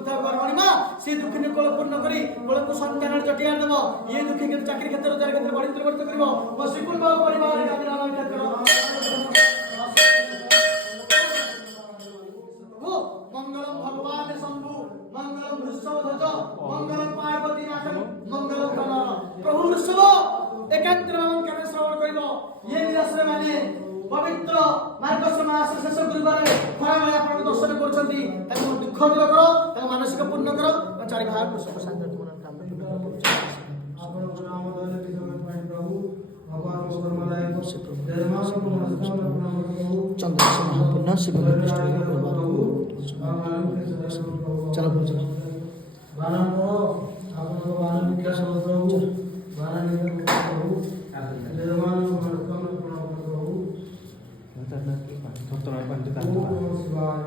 उद्धार करवानी मां से दुख ने कोल पूर्ण करी कोल को संतान जटिया देबो ये दुख के चाकरी क्षेत्र रोजगार क्षेत्र बड़ी परिवर्तन करिवो मो सिकुल बाबू परिवार के आग्रह करो मंगलम भगवान शंभु मंगलम वृषभध्वज मंगलम पार्वती नाथ मंगलम कमल प्रभु वृषभ एकांत के श्रवण करिवो ये निराश्रय माने पवित्र मार्गशीर मास शेष गुरुवार खराबे आपण दर्शन करछंती ताको दुख दूर करो ताको मानसिक पूर्ण करो चारि भाग पुस्तक शांति मन काम आपण नाम दले विधवा पाइन प्रभु भगवान को कर्मलाय को धर्मान को प्रभु चंद्र से महापुण्य शिव कृष्ण चलो बोलो बारन को आपण को बारन के सब प्रभु बारन के प्रभु धर्मान को मनोकामना प्रभु Tata ki pa, thotto mai pantu ओम kantu. नमः शिवाय